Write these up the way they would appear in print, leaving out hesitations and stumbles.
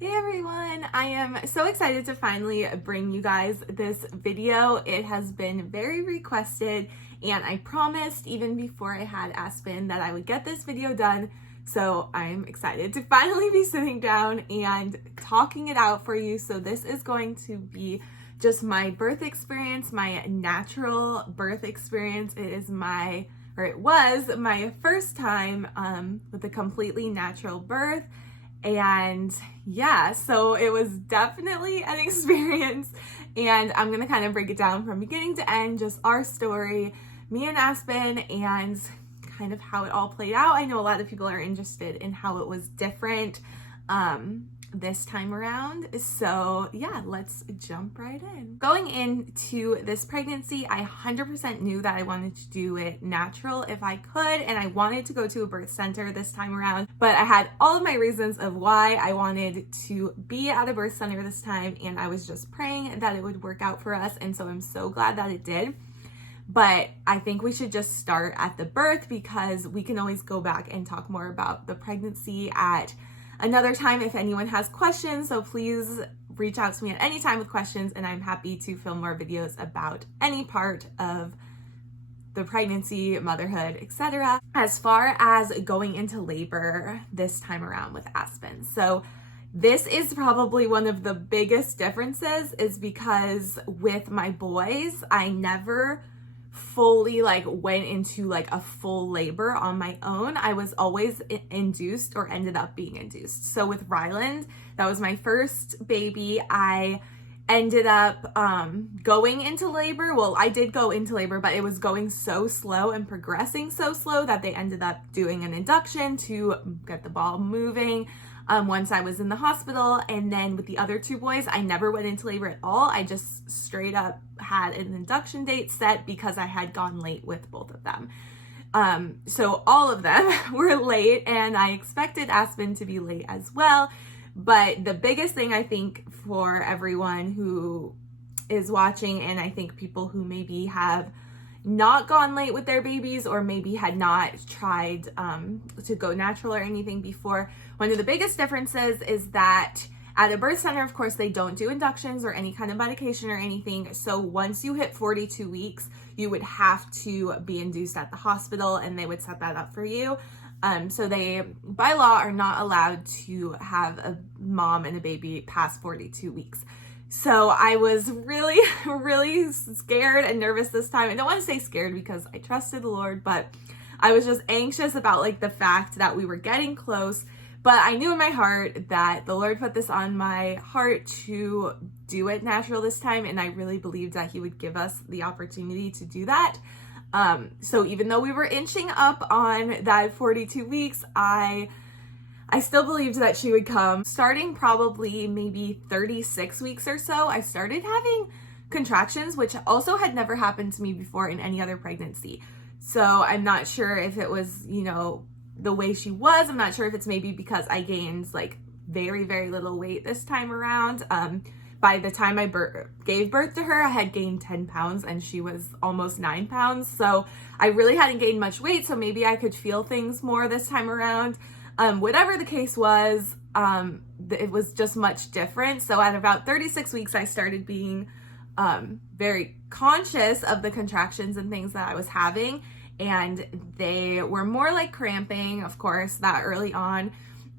Hey everyone, I am so excited to finally bring you guys this video. It has been very requested and I promised even before I had Aspyn that I would get this video done. So I'm excited to finally be sitting down and talking it out for you. So this is going to be just my birth experience, my natural birth experience. It was my first time with a completely natural birth. And yeah, so it was definitely an experience, and I'm gonna kind of break it down from beginning to end, just our story, me and Aspyn, and kind of how it all played out. I know a lot of people are interested in how it was different this time around. So yeah, let's jump right in. Going into this pregnancy, I 100% knew that I wanted to do it natural if I could, and I wanted to go to a birth center this time around, but I had all of my reasons of why I wanted to be at a birth center this time, and I was just praying that it would work out for us, and so I'm so glad that it did. But I think we should just start at the birth because we can always go back and talk more about the pregnancy at another time if anyone has questions. So please reach out to me at any time with questions, and I'm happy to film more videos about any part of the pregnancy, motherhood, etc. As far as going into labor this time around with Aspyn, so this is probably one of the biggest differences, is because with my boys, I never fully went into a full labor on my own. I was always induced or ended up being induced. So with Ryland, that was my first baby. I ended up going into labor. Well, I did go into labor, but it was going so slow and progressing so slow that they ended up doing an induction to get the ball moving once I was in the hospital. And then with the other two boys, I never went into labor at all. I just straight up had an induction date set because I had gone late with both of them. So all of them were late, and I expected Aspyn to be late as well. But the biggest thing I think for everyone who is watching, and I think people who maybe have not gone late with their babies or maybe had not tried to go natural or anything before, one of the biggest differences is that at a birth center, of course, they don't do inductions or any kind of medication or anything. So once you hit 42 weeks, you would have to be induced at the hospital, and they would set that up for you. So they, by law, are not allowed to have a mom and a baby past 42 weeks. So I was really, really scared and nervous this time. I don't want to say scared because I trusted the Lord, but I was just anxious about the fact that we were getting close. But I knew in my heart that the Lord put this on my heart to do it natural this time, and I really believed that He would give us the opportunity to do that. So even though we were inching up on that 42 weeks, I still believed that she would come. Starting probably maybe 36 weeks or so, I started having contractions, which also had never happened to me before in any other pregnancy. So I'm not sure if it was, the way she was. I'm not sure if it's maybe because I gained very, very little weight this time around. By the time I gave birth to her, I had gained 10 pounds and she was almost 9 pounds. So I really hadn't gained much weight. So maybe I could feel things more this time around. Whatever the case was, it was just much different. So at about 36 weeks, I started being very conscious of the contractions and things that I was having. And they were more like cramping, of course, that early on,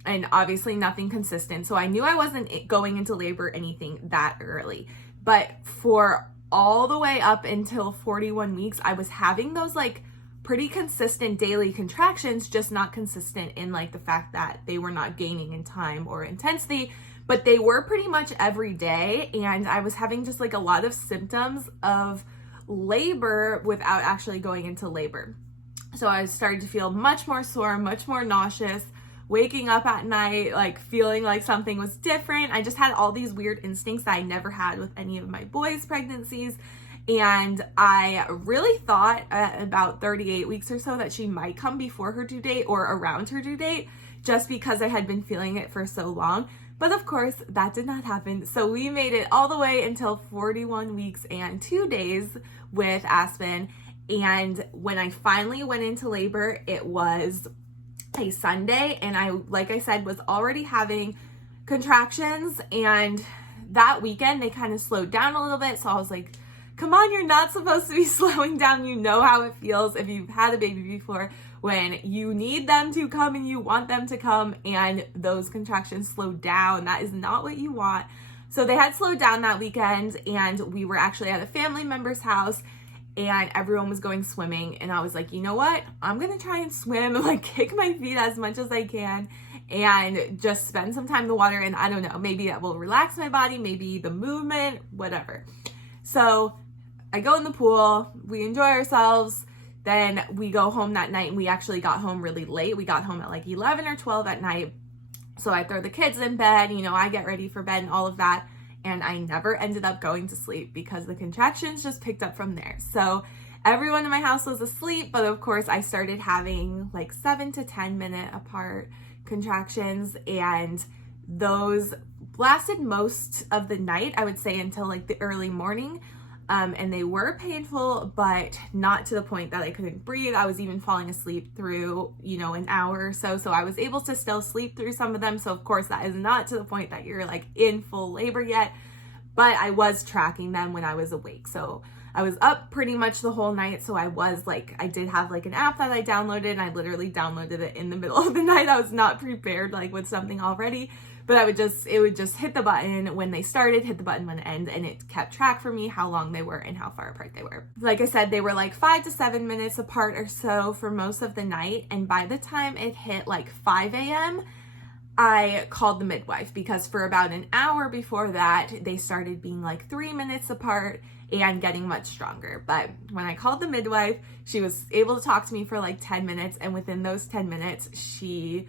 and obviously nothing consistent. So I knew I wasn't going into labor anything that early. But for all the way up until 41 weeks, I was having those pretty consistent daily contractions, just not consistent in the fact that they were not gaining in time or intensity, but they were pretty much every day. And I was having just a lot of symptoms of labor without actually going into labor. So I started to feel much more sore, much more nauseous, waking up at night, feeling like something was different. I just had all these weird instincts that I never had with any of my boys' pregnancies. And I really thought at about 38 weeks or so that she might come before her due date or around her due date, just because I had been feeling it for so long. But of course, that did not happen. So we made it all the way until 41 weeks and 2 days with Aspyn. And when I finally went into labor, it was a Sunday. And I, like I said, was already having contractions, and that weekend they kind of slowed down a little bit. So I was like, come on, you're not supposed to be slowing down. You know how it feels if you've had a baby before, when you need them to come and you want them to come and those contractions slow down. That is not what you want. So they had slowed down that weekend, and we were actually at a family member's house and everyone was going swimming, and I was like, you know what? I'm gonna try and swim and like kick my feet as much as I can and just spend some time in the water, and I don't know, maybe that will relax my body, maybe the movement, whatever. So I go in the pool, we enjoy ourselves, then we go home that night, and we actually got home really late. We got home at like 11 or 12 at night. So I throw the kids in bed, you know, I get ready for bed and all of that. And I never ended up going to sleep because the contractions just picked up from there. So everyone in my house was asleep, but of course I started having like 7 to 10 minute apart contractions, and those lasted most of the night, I would say, until like the early morning. And they were painful, but not to the point that I couldn't breathe. I was even falling asleep through, you know, an hour or so. So I was able to still sleep through some of them. So of course that is not to the point that you're like in full labor yet, but I was tracking them when I was awake. So I was up pretty much the whole night. So I was like, I did have like an app that I downloaded, and I literally downloaded it in the middle of the night. I was not prepared like with something already. But it would just hit the button when they started, hit the button when it ended, and it kept track for me how long they were and how far apart they were. Like I said, they were like 5 to 7 minutes apart or so for most of the night. And by the time it hit like 5 a.m., I called the midwife, because for about an hour before that, they started being like 3 minutes apart and getting much stronger. But when I called the midwife, she was able to talk to me for like 10 minutes. And within those 10 minutes, she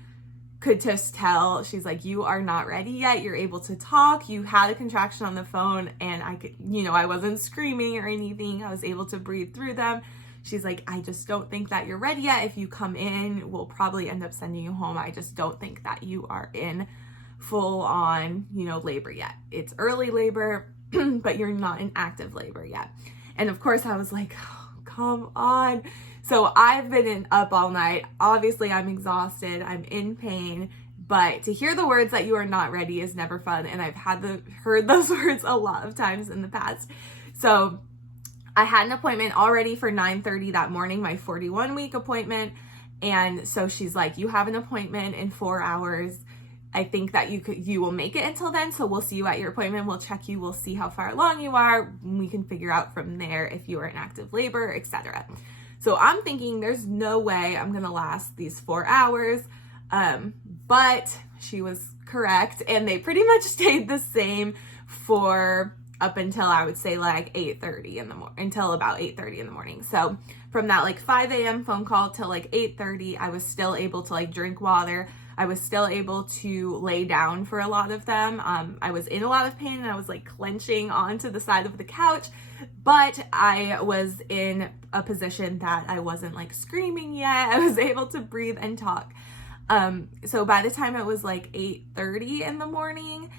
could just tell, she's like, you are not ready yet. You're able to talk. You had a contraction on the phone, and I could, you know, I wasn't screaming or anything. I was able to breathe through them. She's like, I just don't think that you're ready yet. If you come in, we'll probably end up sending you home. I just don't think that you are in full on, you know, labor yet. It's early labor, but you're not in active labor yet. And of course I was like, oh, come on. So I've been up all night. Obviously I'm exhausted, I'm in pain, but to hear the words that you are not ready is never fun. And I've heard those words a lot of times in the past. So I had an appointment already for 9:30 that morning, my 41-week appointment. And so she's like, you have an appointment in 4 hours. I think that you will make it until then. So we'll see you at your appointment. We'll check you. We'll see how far along you are. We can figure out from there if you are in active labor, etc. So I'm thinking there's no way I'm going to last these 4 hours. But she was correct. And they pretty much stayed the same for up until I would say like 8:30 in the morning, until about 8:30 in the morning. So from that like 5 a.m. phone call till like 8:30, I was still able to like drink water. I was still able to lay down for a lot of them. I was in a lot of pain, and I was like clenching onto the side of the couch, but I was in a position that I wasn't like screaming yet. I was able to breathe and talk. So by the time it was like 8:30 in the morning,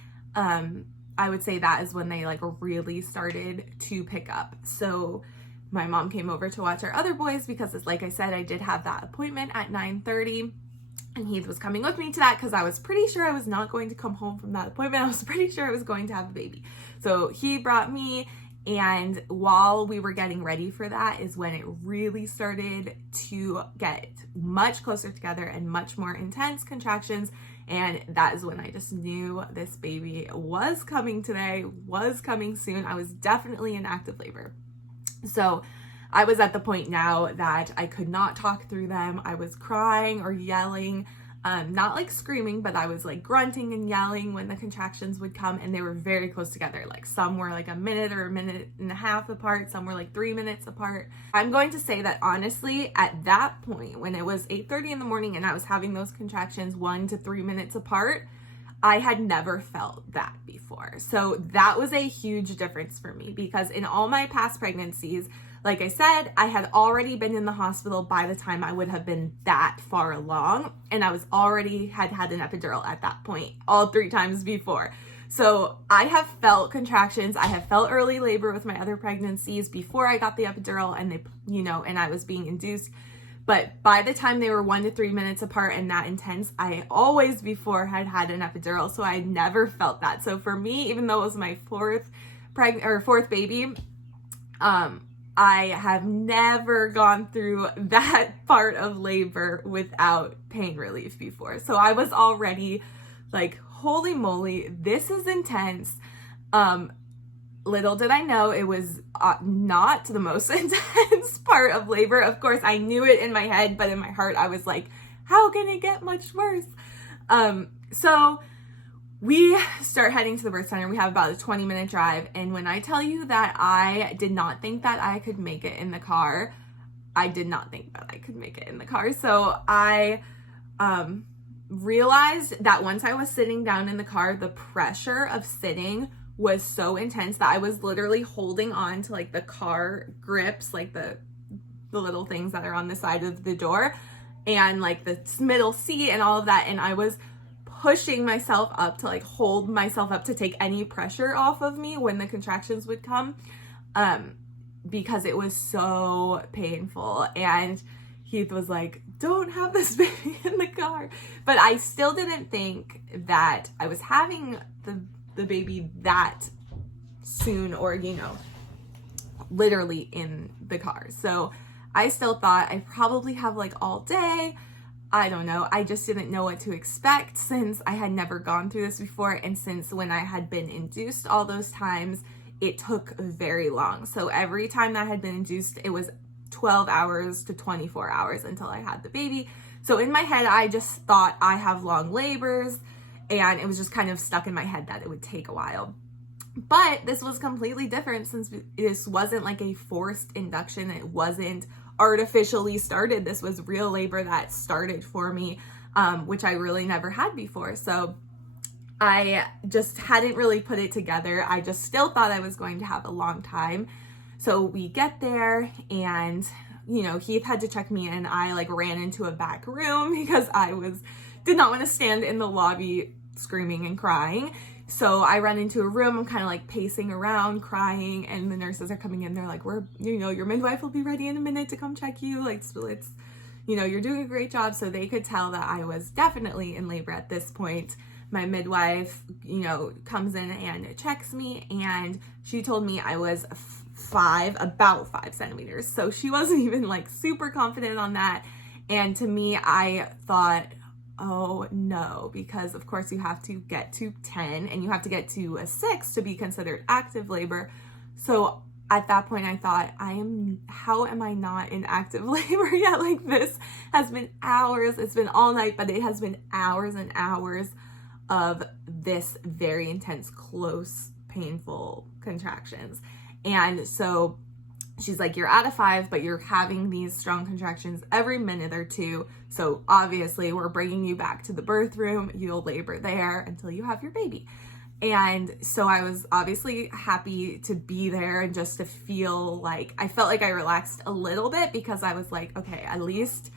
I would say that is when they like really started to pick up. So my mom came over to watch our other boys, because it's like I said, I did have that appointment at 9:30. And he was coming with me to that because I was pretty sure I was not going to come home from that appointment. I was pretty sure I was going to have a baby. So he brought me, and while we were getting ready for that is when it really started to get much closer together and much more intense contractions. And that is when I just knew this baby was coming today, was coming soon. I was definitely in active labor. So I was at the point now that I could not talk through them. I was crying or yelling, not like screaming, but I was like grunting and yelling when the contractions would come, and they were very close together. Like some were like a minute or a minute and a half apart. Some were like 3 minutes apart. I'm going to say that honestly, at that point, when it was 8:30 in the morning and I was having those contractions 1 to 3 minutes apart, I had never felt that before. So that was a huge difference for me, because in all my past pregnancies, like I said, I had already been in the hospital by the time I would have been that far along, and I was already had an epidural at that point all 3 times before. So I have felt contractions. I have felt early labor with my other pregnancies before I got the epidural, and they, you know, and I was being induced. But by the time they were 1 to 3 minutes apart and that intense, I always before had had an epidural, so I never felt that. So for me, even though it was my fourth baby, I have never gone through that part of labor without pain relief before. So I was already like, holy moly, this is intense. Little did I know it was not the most intense part of labor. Of course, I knew it in my head, but in my heart, I was like, how can it get much worse? So we start heading to the birth center. We have about a 20-minute drive. And when I tell you that I did not think that I could make it in the car, I did not think that I could make it in the car. So I realized that once I was sitting down in the car, the pressure of sitting was so intense that I was literally holding on to like the car grips, like the little things that are on the side of the door, and like the middle seat and all of that. And I was pushing myself up to like hold myself up to take any pressure off of me when the contractions would come, because it was so painful. And Heath was like, don't have this baby in the car. But I still didn't think that I was having the baby that soon, or, you know, literally in the car. So I still thought I probably have like all day. I don't know. I just didn't know what to expect since I had never gone through this before. And since when I had been induced all those times, it took very long. So every time that I had been induced, it was 12 hours to 24 hours until I had the baby. So in my head, I just thought I have long labors, and it was just kind of stuck in my head that it would take a while. But this was completely different since this wasn't like a forced induction. It wasn't artificially started. This was real labor that started for me, which I really never had before. So I just hadn't really put it together. I just still thought I was going to have a long time. So we get there, and, you know, Heath had to check me in. I like ran into a back room because I did not want to stand in the lobby screaming and crying. So I run into a room. I'm kind of like pacing around crying, and the nurses are coming in. They're like, your midwife will be ready in a minute to come check you. Like, it's, you're doing a great job. So they could tell that I was definitely in labor at this point. My midwife, comes in and checks me, and she told me I was about 5 centimeters. So she wasn't even like super confident on that. And to me, I thought, oh no, because of course you have to get to 10 and you have to get to a 6 to be considered active labor. So at that point I thought, how am I not in active labor yet? Like, this has been hours. It's been all night, but it has been hours and hours of this very intense, close, painful contractions. And so she's like, you're out of 5, but you're having these strong contractions every minute or two. So obviously we're bringing you back to the birth room. You'll labor there until you have your baby. And so I was obviously happy to be there and just to feel like, I felt like I relaxed a little bit, because I was like, okay, at least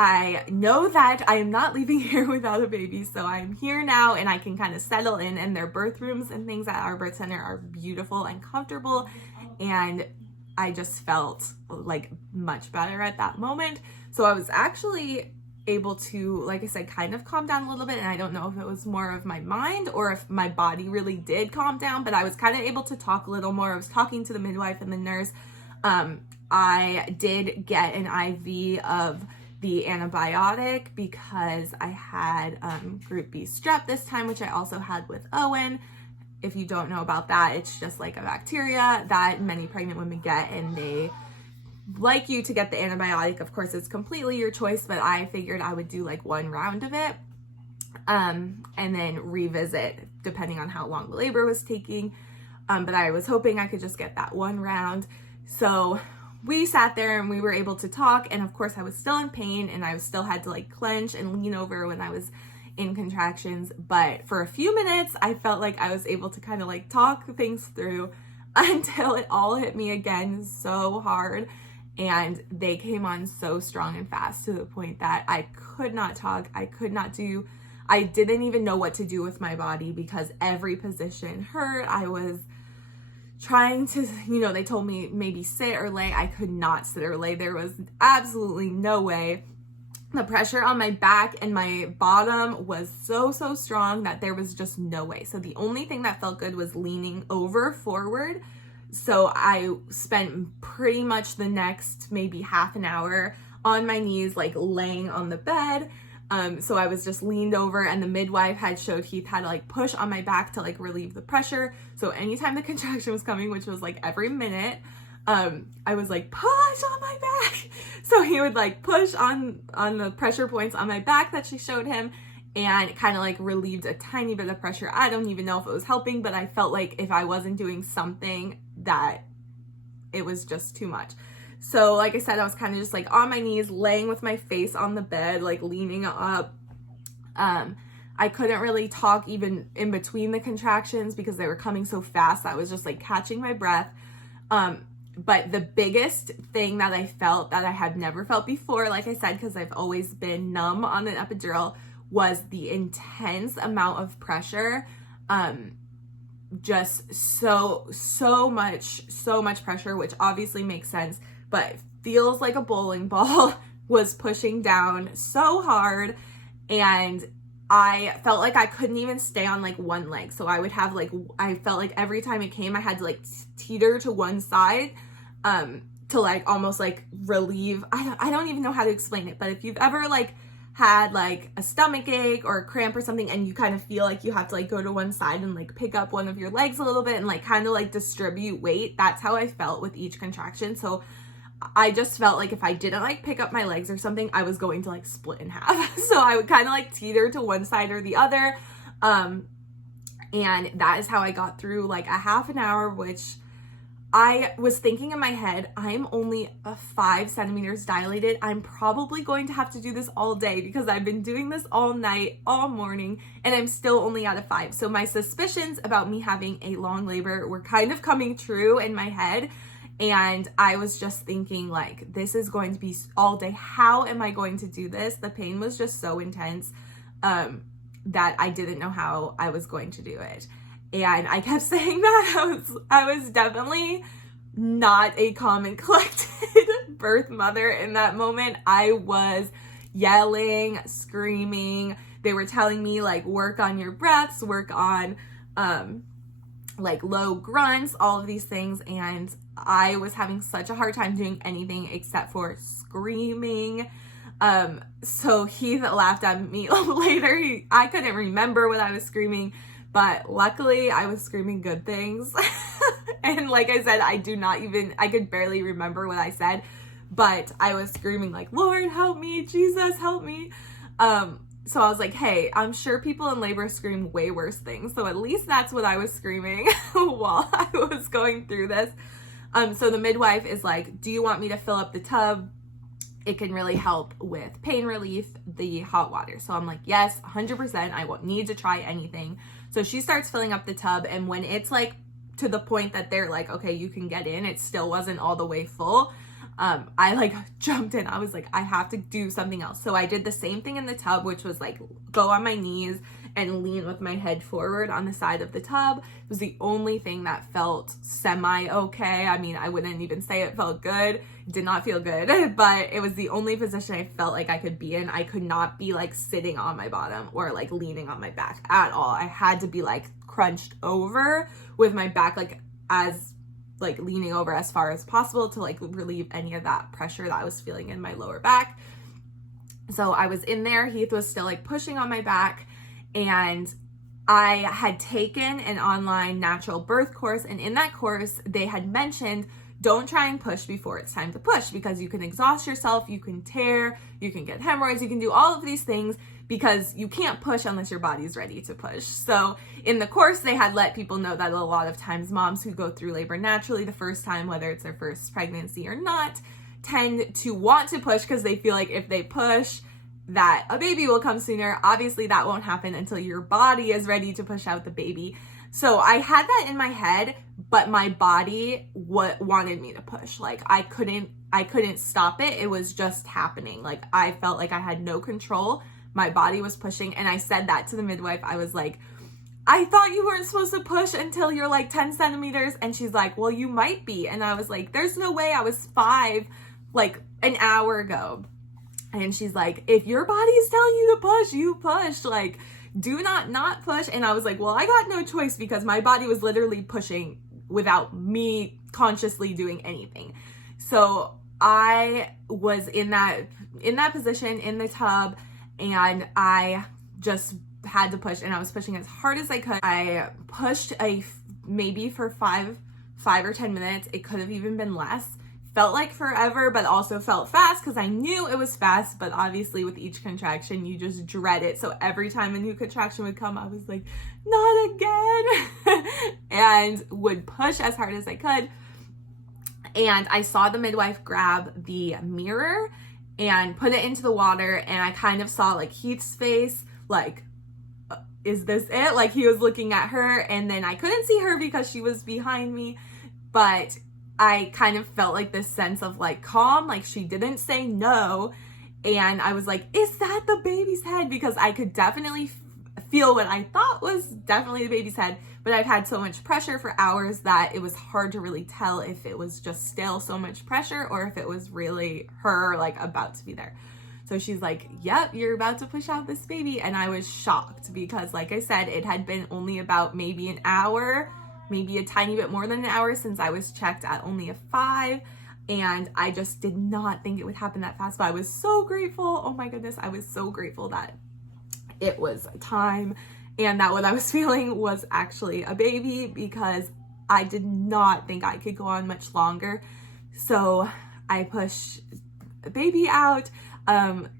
I know that I am not leaving here without a baby. So I'm here now and I can kind of settle in, and their birth rooms and things at our birth center are beautiful and comfortable. And I just felt like much better at that moment. So I was actually able to, like I said, kind of calm down a little bit. And I don't know if it was more of my mind or if my body really did calm down, but I was kind of able to talk a little more. I was talking to the midwife and the nurse. I did get an IV of the antibiotic because I had group B strep this time, which I also had with Owen. If you don't know about that, it's just like a bacteria that many pregnant women get, and they like you to get the antibiotic. Of course, it's completely your choice, but I figured I would do like 1 round of it and then revisit depending on how long the labor was taking. But I was hoping I could just get that 1 round. So we sat there and we were able to talk, and of course I was still in pain and I still had to like clench and lean over when I was in contractions. But for a few minutes I felt like I was able to kind of like talk things through until it all hit me again so hard, and they came on so strong and fast to the point that I could not talk. I didn't even know what to do with my body because every position hurt. I was trying to, they told me maybe sit or lay. I could not sit or lay. There was absolutely no way. The pressure on my back and my bottom was so strong that there was just no way. So the only thing that felt good was leaning over forward. So I spent pretty much the next maybe half an hour on my knees, like laying on the bed. So I was just leaned over, and the midwife had showed Heath how to like push on my back to like relieve the pressure. So anytime the contraction was coming, which was like every minute, I was like, push on my back. So he would like push on the pressure points on my back that she showed him, and kind of like relieved a tiny bit of pressure. I don't even know if it was helping, but I felt like if I wasn't doing something, that it was just too much. So like I said, I was kind of just like on my knees, laying with my face on the bed, like leaning up. I couldn't really talk even in between the contractions because they were coming so fast. I was just like catching my breath. But the biggest thing that I felt that I had never felt before, like I said, because I've always been numb on an epidural, was the intense amount of pressure. Just so much pressure, which obviously makes sense, but feels like a bowling ball was pushing down so hard. And I felt like I couldn't even stay on like one leg. So I would have like, I felt like every time it came, I had to like teeter to one side, to like almost like relieve. I don't even know how to explain it, but if you've ever like had like a stomach ache or a cramp or something, and you kind of feel like you have to like go to one side and like pick up one of your legs a little bit and like kind of like distribute weight, that's how I felt with each contraction. So I just felt like if I didn't like pick up my legs or something, I was going to like split in half. So I would kind of like teeter to one side or the other. And that is how I got through like a half an hour, which I was thinking in my head, I'm only 5 centimeters dilated. I'm probably going to have to do this all day because I've been doing this all night, all morning, and I'm still only at a 5. So my suspicions about me having a long labor were kind of coming true in my head. And I was just thinking like, this is going to be all day. How am I going to do this? The pain was just so intense that I didn't know how I was going to do it. And I kept saying that I was definitely not a calm and collected birth mother in that moment. I was yelling, screaming. They were telling me like, work on your breaths, work on like low grunts, all of these things. And I was having such a hard time doing anything except for screaming. So Heath laughed at me later. I couldn't remember what I was screaming, but luckily I was screaming good things. And like I said, I could barely remember what I said, but I was screaming like, Lord, help me, Jesus, help me. So I was like, hey, I'm sure people in labor scream way worse things. So at least that's what I was screaming while I was going through this. So the midwife is like, do you want me to fill up the tub? It can really help with pain relief, the hot water. So I'm like, yes, 100%. I won't need to try anything. So she starts filling up the tub. And when it's like to the point that they're like, okay, you can get in, it still wasn't all the way full. I like jumped in. I was like, I have to do something else. So I did the same thing in the tub, which was like go on my knees and lean with my head forward on the side of the tub. It was the only thing that felt semi-okay. I mean, I wouldn't even say it felt good. It did not feel good, but it was the only position I felt like I could be in. I could not be like sitting on my bottom or like leaning on my back at all. I had to be like crunched over with my back like as like leaning over as far as possible to like relieve any of that pressure that I was feeling in my lower back. So I was in there. Heath was still like pushing on my back. And I had taken an online natural birth course, and in that course they had mentioned don't try and push before it's time to push, because you can exhaust yourself, you can tear, you can get hemorrhoids, you can do all of these things because you can't push unless your body's ready to push. So in the course they had let people know that a lot of times moms who go through labor naturally the first time, whether it's their first pregnancy or not, tend to want to push because they feel like if they push that a baby will come sooner. Obviously that won't happen until your body is ready to push out the baby. So I had that in my head, but my body wanted me to push. Like I couldn't stop it. It was just happening. Like I felt like I had no control. My body was pushing. And I said that to the midwife. I was like, I thought you weren't supposed to push until you're like 10 centimeters. And she's like, well, you might be. And I was like, there's no way. I was 5 like an hour ago. And she's like, if your body's telling you to push, you push. Like, do not push. And I was like, well, I got no choice because my body was literally pushing without me consciously doing anything. So I was in that position in the tub, and I just had to push, and I was pushing as hard as I could. I pushed maybe for 5 or 10 minutes. It could have even been less. Felt like forever, but also felt fast because I knew it was fast. But obviously with each contraction, you just dread it. So every time a new contraction would come, I was like, not again, and would push as hard as I could. And I saw the midwife grab the mirror and put it into the water, and I kind of saw like Heath's face, like, is this it? Like, he was looking at her, and then I couldn't see her because she was behind me, but I kind of felt like this sense of like calm, like she didn't say no. And I was like, is that the baby's head? Because I could definitely feel what I thought was definitely the baby's head, but I've had so much pressure for hours that it was hard to really tell if it was just still so much pressure or if it was really her like about to be there. So she's like, yep, you're about to push out this baby. And I was shocked because, like I said, it had been only about maybe an hour, maybe a tiny bit more than an hour since I was checked at only a 5. And I just did not think it would happen that fast. But I was so grateful. Oh my goodness. I was so grateful that it was time and that what I was feeling was actually a baby, because I did not think I could go on much longer. So I pushed the baby out.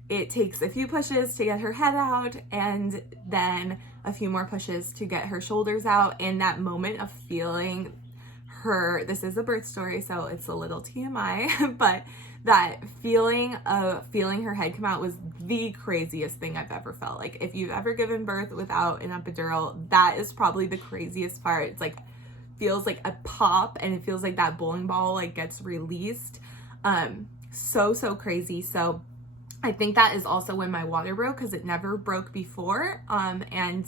It takes a few pushes to get her head out, and then a few more pushes to get her shoulders out. And that moment of feeling her, this is a birth story, so it's a little TMI, but that feeling of feeling her head come out was the craziest thing I've ever felt. Like, if you've ever given birth without an epidural, that is probably the craziest part. It's like, feels like a pop, and it feels like that bowling ball like gets released. So crazy. So I think that is also when my water broke, because it never broke before. And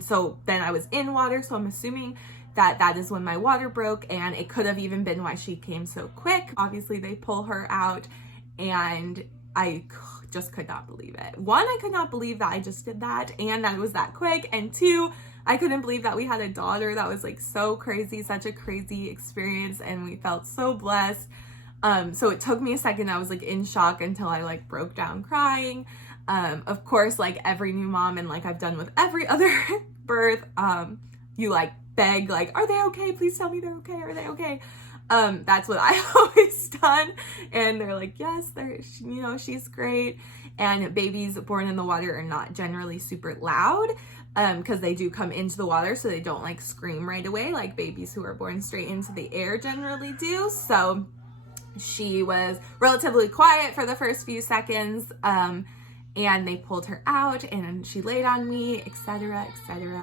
so then I was in water, so I'm assuming that is when my water broke, and it could have even been why she came so quick. Obviously they pull her out, and I just could not believe it. 1, I could not believe that I just did that and that it was that quick. And 2, I couldn't believe that we had a daughter. That was like so crazy, such a crazy experience, and we felt so blessed. So it took me a second. I was like in shock until I like broke down crying. Of course, like every new mom, and like I've done with every other birth, you like beg, like, are they okay? Please tell me they're okay. Are they okay? That's what I always done. And they're like, yes, she's great. And babies born in the water are not generally super loud, because they do come into the water, so they don't like scream right away like babies who are born straight into the air generally do. So she was relatively quiet for the first few seconds, and they pulled her out, and she laid on me, etc.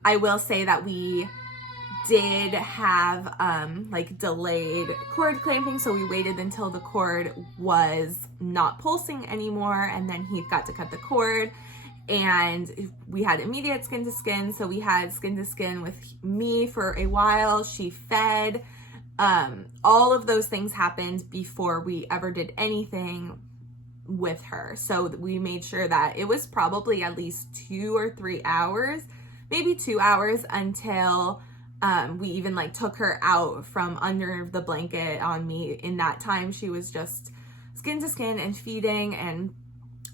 I will say that we did have like delayed cord clamping, so we waited until the cord was not pulsing anymore, and then he got to cut the cord, and we had immediate skin to skin. So we had skin to skin with me for a while. She fed. All of those things happened before we ever did anything with her. So we made sure that it was probably at least 2 or 3 hours, maybe 2 hours, until we even like took her out from under the blanket on me. In that time, she was just skin to skin and feeding and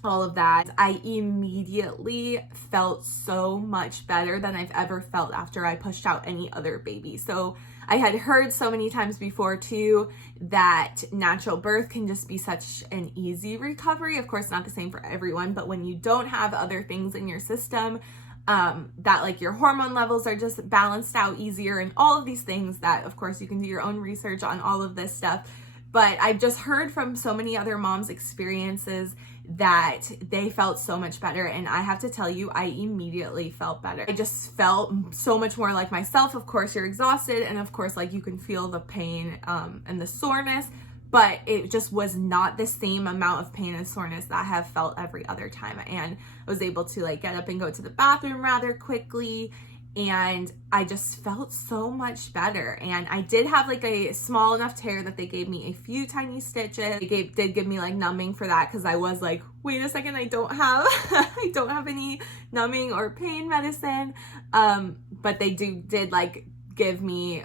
all of that. I immediately felt so much better than I've ever felt after I pushed out any other baby. So I had heard so many times before too that natural birth can just be such an easy recovery. Of course, not the same for everyone, but when you don't have other things in your system, that like your hormone levels are just balanced out easier, and all of these things that, of course, you can do your own research on all of this stuff. But I've just heard from so many other moms' experiences that they felt so much better. And I have to tell you, I immediately felt better. I just felt so much more like myself. Of course, you're exhausted, and of course, like you can feel the pain and the soreness, but it just was not the same amount of pain and soreness that I have felt every other time. And I was able to like get up and go to the bathroom rather quickly. and I just felt so much better. And I did have like a small enough tear that they gave me a few tiny stitches. They did give me like numbing for that, because I was like, wait a second, I don't have I don't have any numbing or pain medicine. But they did like give me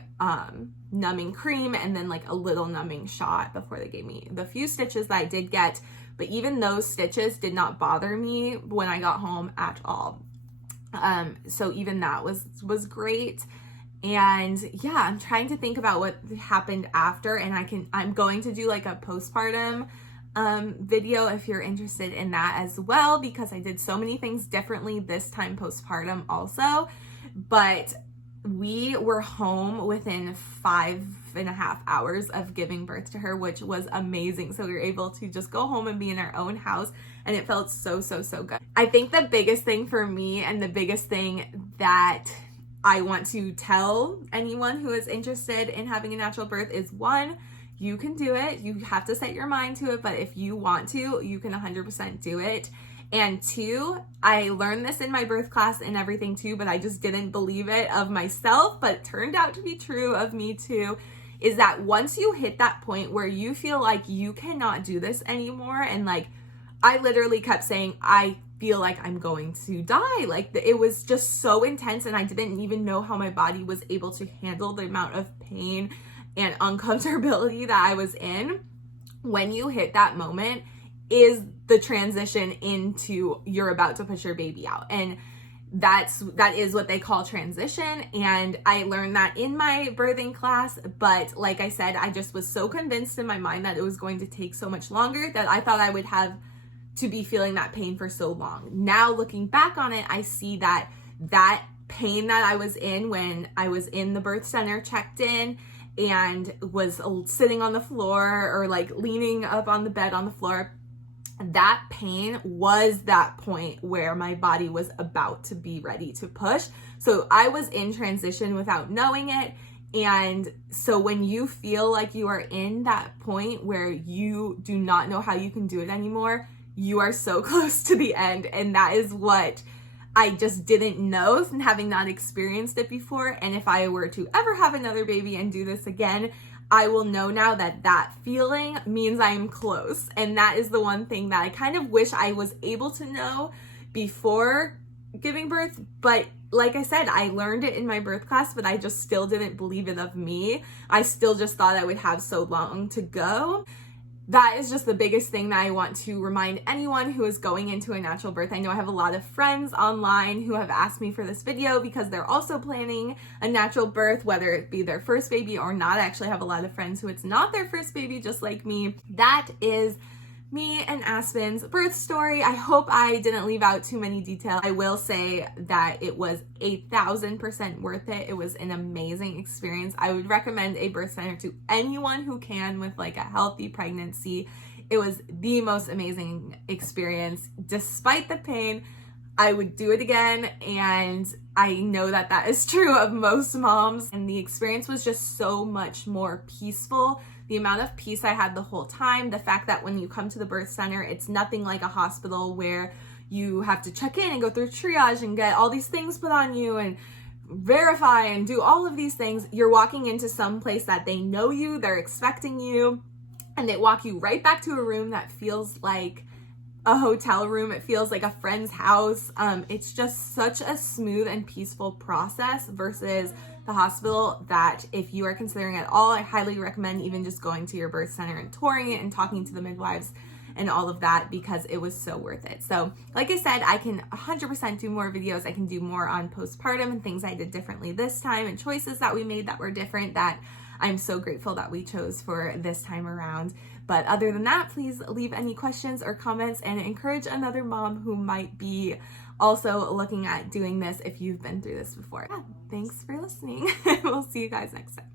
numbing cream and then like a little numbing shot before they gave me the few stitches that I did get. But even those stitches did not bother me when I got home at all. So even that was great. And yeah, I'm trying to think about what happened after, and I'm going to do like a postpartum video if you're interested in that as well, because I did so many things differently this time postpartum also. But we were home within 5.5 hours of giving birth to her, which was amazing. So we were able to just go home and be in our own house, and it felt so good. I think the biggest thing for me, and the biggest thing that I want to tell anyone who is interested in having a natural birth is, one, you can do it. You have to set your mind to it, but if you want to, you can 100% do it. And two, I learned this in my birth class and everything too, but I just didn't believe it of myself, but it turned out to be true of me too, is that once you hit that point where you feel like you cannot do this anymore, and like, I literally kept saying, I feel like I'm going to die. Like, it was just so intense, and I didn't even know how my body was able to handle the amount of pain and uncomfortability that I was in. When you hit that moment is the transition into you're about to push your baby out. And that is what they call transition. And I learned that in my birthing class, but like I said, I just was so convinced in my mind that it was going to take so much longer that I thought I would have to be feeling that pain for so long. Now looking back on it, I see that pain that I was in when I was in the birth center, checked in, and was sitting on the floor or like leaning up on the bed on the floor, that pain was that point where my body was about to be ready to push. So I was in transition without knowing it. And so when you feel like you are in that point where you do not know how you can do it anymore, you are so close to the end. And that is what I just didn't know, having not experienced it before. And if I were to ever have another baby and do this again, I will know now that that feeling means I'm close. And that is the one thing that I kind of wish I was able to know before giving birth. But like I said, I learned it in my birth class, but I just still didn't believe it of me. I still just thought I would have so long to go. That is just the biggest thing that I want to remind anyone who is going into a natural birth. I know I have a lot of friends online who have asked me for this video because they're also planning a natural birth, whether it be their first baby or not. I actually have a lot of friends who it's not their first baby, just like me. That is me and Aspyn's birth story. I hope I didn't leave out too many details. I will say that it was 1,000% worth it. It was an amazing experience. I would recommend a birth center to anyone who can with like a healthy pregnancy. It was the most amazing experience. Despite the pain, I would do it again, and I know that that is true of most moms. And the experience was just so much more peaceful. The amount of peace I had the whole time, the fact that when you come to the birth center, it's nothing like a hospital where you have to check in and go through triage and get all these things put on you and verify and do all of these things. You're walking into some place that they know you, they're expecting you, and they walk you right back to a room that feels like a hotel room. It feels like a friend's house. It's just such a smooth and peaceful process versus the hospital that if you are considering at all, I highly recommend even just going to your birth center and touring it and talking to the midwives and all of that, because it was so worth it. So like I said, I can 100% do more videos. I can do more on postpartum and things I did differently this time and choices that we made that were different that I'm so grateful that we chose for this time around. But other than that, please leave any questions or comments and encourage another mom who might be also looking at doing this if you've been through this before. Yeah, thanks for listening. We'll see you guys next time.